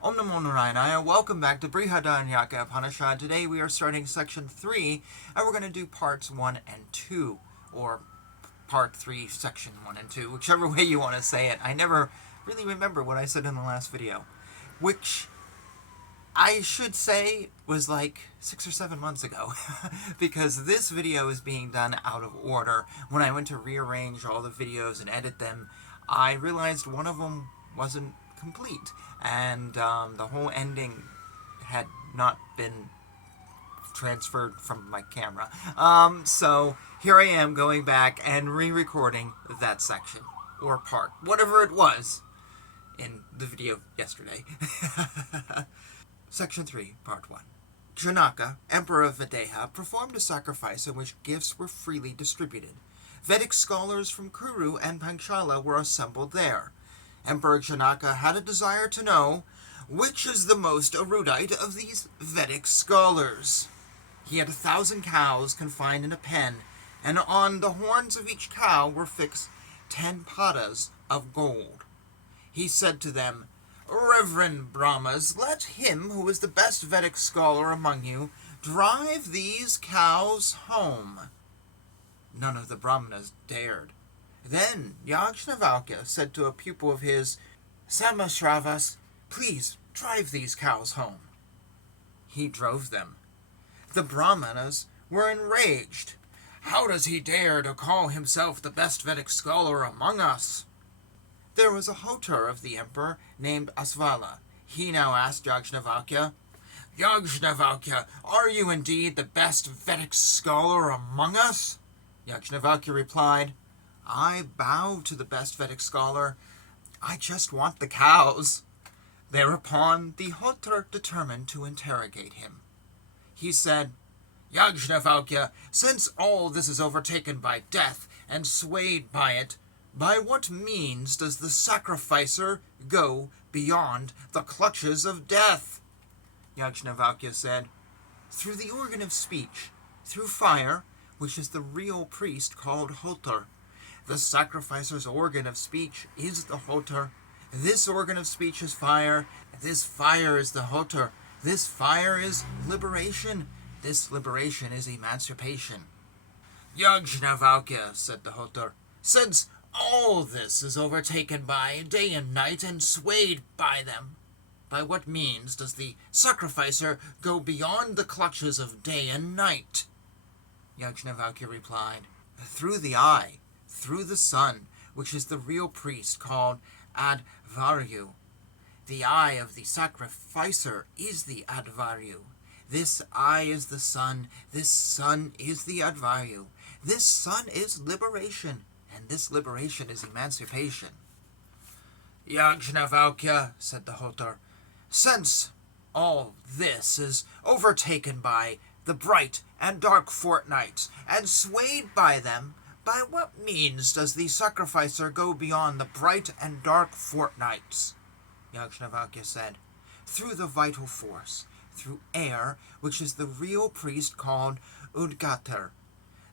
Om Namo Narayana. Welcome back to Brihadaranyaka Upanishad. Today we are starting section 3, and we're going to do parts 1 and 2, or part 3, section 1 and 2, whichever way you want to say it. I never really remember what I said in the last video, which I should say was like 6 or 7 months ago, because this video is being done out of order. When I went to rearrange all the videos and edit them, I realized one of them wasn't complete, and the whole ending had not been transferred from my camera. So here I am going back and re-recording that section, or part, whatever it was, in the video yesterday. Section 3, Part 1. Janaka, Emperor of Videha, performed a sacrifice in which gifts were freely distributed. Vedic scholars from Kuru and Panchala were assembled there. Emperor Janaka had a desire to know which is the most erudite of these Vedic scholars. He had 1,000 cows confined in a pen, and on the horns of each cow were fixed 10 padas of gold. He said to them, "Reverend Brahmas, let him who is the best Vedic scholar among you drive these cows home." None of the Brahmanas dared. Then Yajnavalkya said to a pupil of his, "Samashravas, please drive these cows home." He drove them. The Brahmanas were enraged. "How does he dare to call himself the best Vedic scholar among us?" There was a hotar of the emperor named Asvala. He now asked Yajnavalkya, "Yajnavalkya, are you indeed the best Vedic scholar among us?" Yajnavalkya replied, "I bow to the best Vedic scholar. I just want the cows." Thereupon the hotar determined to interrogate him. He said, "Yajnavalkya, since all this is overtaken by death and swayed by it, by what means does the sacrificer go beyond the clutches of death?" Yajnavalkya said, "Through the organ of speech, through fire, which is the real priest called hotar. The sacrificer's organ of speech is the hotar. This organ of speech is fire. This fire is the hotar. This fire is liberation. This liberation is emancipation." "Yajnavalkya," said the hotar, "since all this is overtaken by day and night and swayed by them, by what means does the sacrificer go beyond the clutches of day and night?" Yajnavalkya replied, "Through the eye, through the sun, which is the real priest called Advaryu. The eye of the sacrificer is the Advaryu. This eye is the sun. This sun is the Advaryu. This sun is liberation, and this liberation is emancipation." "Yajnavalkya," said the hotar, "since all this is overtaken by the bright and dark fortnights, and swayed by them, by what means does the sacrificer go beyond the bright and dark fortnights?" Yajnavalkya said, "Through the vital force, through air, which is the real priest called Udgatar.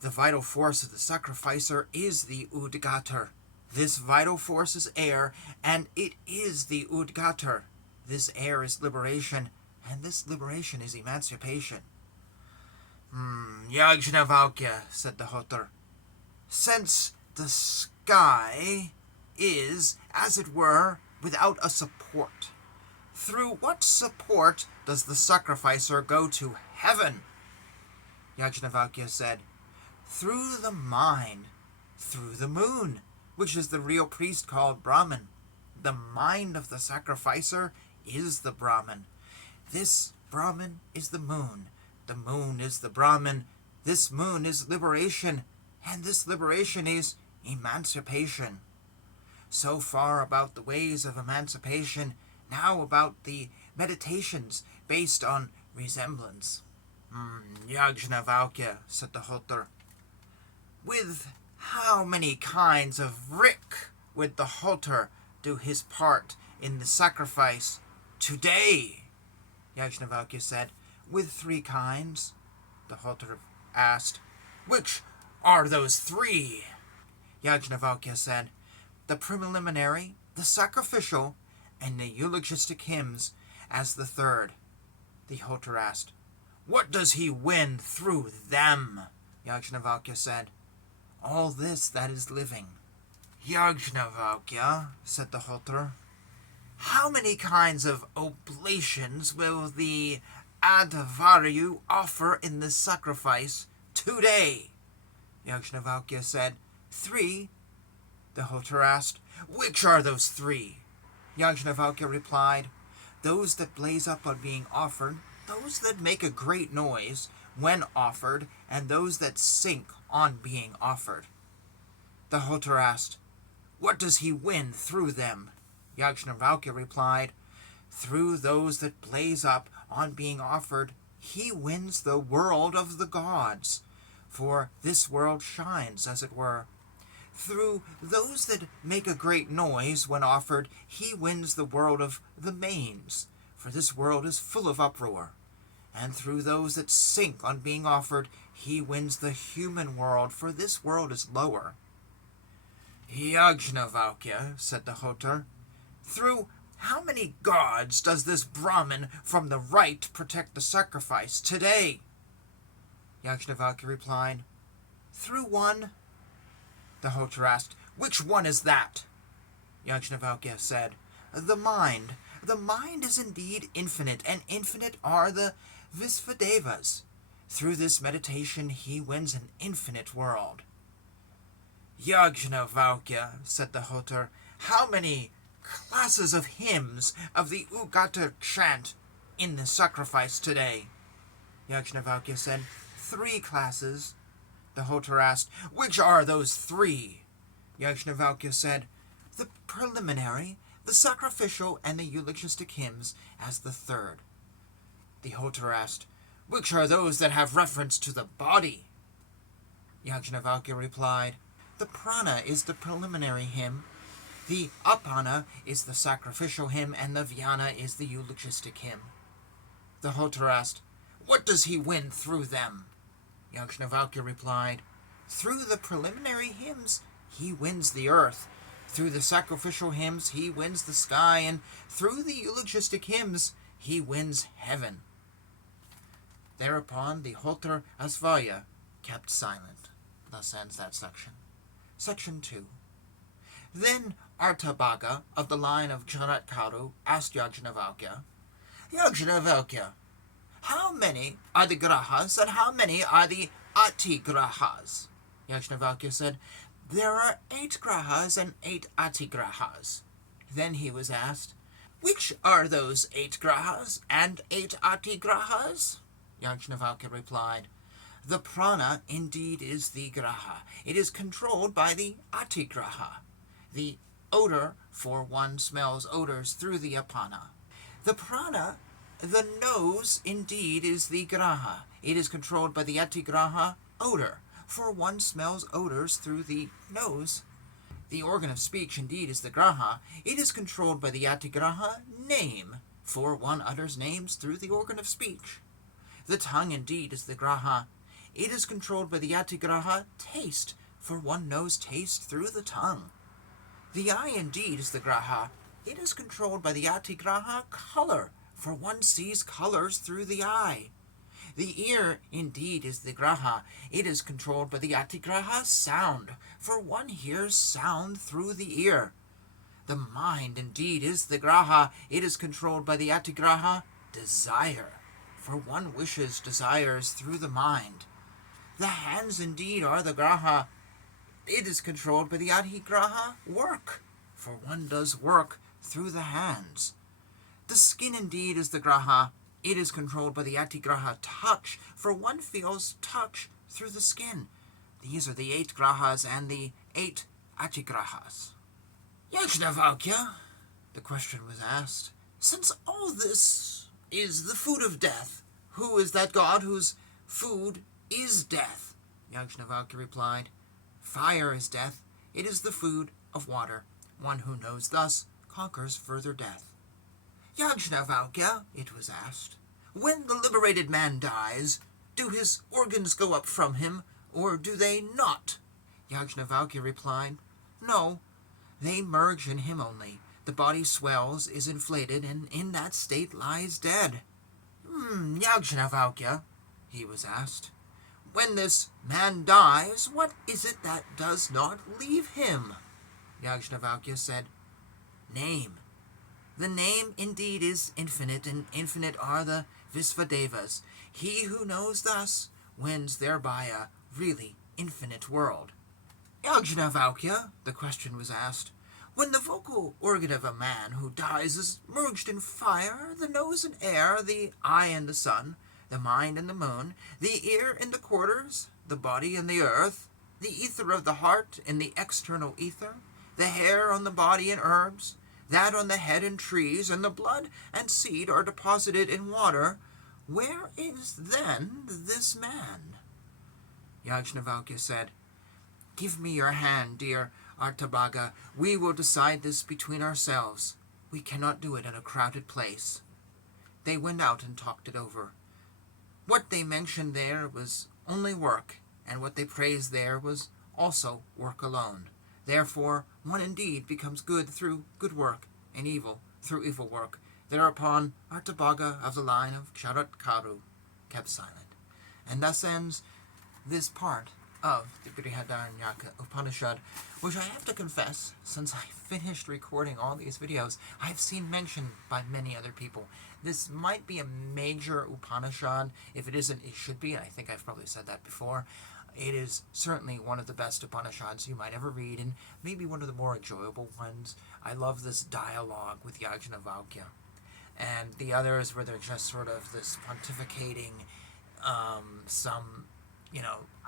The vital force of the sacrificer is the Udgatar. This vital force is air, and it is the Udgatar. This air is liberation, and this liberation is emancipation." "Yajnavalkya," said the hotar, "since the sky is, as it were, without a support, through what support does the sacrificer go to heaven?" Yajnavalkya said, "Through the mind, through the moon, which is the real priest called Brahman. The mind of the sacrificer is the Brahman. This Brahman is the moon. The moon is the Brahman. This moon is liberation, and this liberation is emancipation." So far about the ways of emancipation, now about the meditations based on resemblance. "Yajnavalkya," said the hotar, "with how many kinds of rik would the hotar do his part in the sacrifice today?" Yajnavalkya said, "With 3 kinds." The hotar asked, "Which are those 3?" Yajnavalkya said, "The preliminary, the sacrificial, and the eulogistic hymns, as the third. The Hoter asked, "What does he win through them?" Yajnavalkya said, "All this that is living." "Yajnavalkya," said the Hoter, "how many kinds of oblations will the Advaryu offer in this sacrifice today?" Yajnavalkya said, "3. The Hoter asked, "Which are those 3? Yajnavalkya replied, "Those that blaze up on being offered, those that make a great noise when offered, and those that sink on being offered." The Hoter asked, "What does he win through them?" Yajnavalkya replied, "Through those that blaze up on being offered, he wins the world of the gods, for this world shines, as it were. Through those that make a great noise when offered, he wins the world of the Manes, for this world is full of uproar. And through those that sink on being offered, he wins the human world, for this world is lower." "Yajnavalkya," said the Hoter, "through how many gods does this Brahmin from the right protect the sacrifice today?" Yajnavalkya replied, "Through one." The Hoter asked, "Which one is that?" Yajnavalkya said, "The mind. The mind is indeed infinite, and infinite are the Visvadevas. Through this meditation he wins an infinite world." "Yajnavalkya," said the Hoter, "how many classes of hymns of the Ugata chant in the sacrifice today?" Yajnavalkya said, 3 classes. The Hoter asked, "Which are those 3? Yajnavalkya said, "The preliminary, the sacrificial, and the eulogistic hymns as the third." The Hoter asked, "Which are those that have reference to the body?" Yajnavalkya replied, "The prana is the preliminary hymn, the apana is the sacrificial hymn, and the vyana is the eulogistic hymn." The Hoter asked, "What does he win through them?" Yajnavalkya replied, "Through the preliminary hymns he wins the earth, through the sacrificial hymns he wins the sky, and through the eulogistic hymns he wins heaven." Thereupon the Hoter Asvaya kept silent. Thus ends that section. Section 2. Then Artabhaga, of the line of Jaratkaru, asked Yajnavalkya, "Yajnavalkya, how many are the grahas and how many are the atigrahas?" Yajnavalkya said, "There are 8 grahas and 8 atigrahas." Then he was asked, "Which are those 8 grahas and 8 atigrahas?" Yajnavalkya replied, "The prana indeed is the graha. It is controlled by the atigraha. The odor, for one smells odors through the apana. The prana, the nose, indeed is the graha. It is controlled by the atigraha, odor, for one smells odors through the nose. The organ of speech, indeed, is the graha. It is controlled by the atigraha, name, for one utters names through the organ of speech. The tongue, indeed, is the graha. It is controlled by the atigraha, taste, for one knows taste through the tongue. The eye, indeed, is the graha. It is controlled by the atigraha, color, for one sees colors through the eye. The ear, indeed, is the graha. It is controlled by the atigraha, sound, for one hears sound through the ear. The mind, indeed, is the graha. It is controlled by the atigraha, desire, for one wishes desires through the mind. The hands, indeed, are the graha. It is controlled by the atigraha, work, for one does work through the hands. The skin, indeed, is the graha. It is controlled by the atigraha, touch, for one feels touch through the skin. These are the 8 grahas and the 8 atigrahas. Yajnavalkya, the question was asked, since all this is the food of death, who is that god whose food is death? Yajnavalkya replied, fire is death. It is the food of water. One who knows thus conquers further death. Yajnavalkya, it was asked, when the liberated man dies, do his organs go up from him, or do they not? Yajnavalkya replied, no, they merge in him only. The body swells, is inflated, and in that state lies dead. Yajnavalkya, he was asked, when this man dies, what is it that does not leave him? Yajnavalkya said, Name. The name indeed is infinite, and infinite are the Visvadevas. He who knows thus wins thereby a really infinite world. Yajnavalkya, the question was asked, when the vocal organ of a man who dies is merged in fire, the nose in air, the eye in the sun, the mind in the moon, the ear in the quarters, the body in the earth, the ether of the heart in the external ether, the hair on the body in herbs, that on the head in trees, and the blood and seed are deposited in water, where is then this man? Yajnavalkya said, Give me your hand, dear Artabhaga. We will decide this between ourselves. We cannot do it in a crowded place. They went out and talked it over. What they mentioned there was only work, and what they praised there was also work alone. Therefore, one indeed becomes good through good work, and evil through evil work. Thereupon, Artabhaga of the line of Ksharatkaru kept silent. And thus ends this part of the Brihadaranyaka Upanishad, which I have to confess, since I finished recording all these videos, I've seen mentioned by many other people. This might be a major Upanishad. If it isn't, it should be. I think I've probably said that before. It is certainly one of the best Upanishads you might ever read, and maybe one of the more enjoyable ones. I love this dialogue with Yajnavalkya. And the others where they're just sort of this pontificating some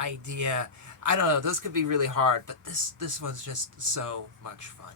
idea. I don't know, those could be really hard, but this was just so much fun.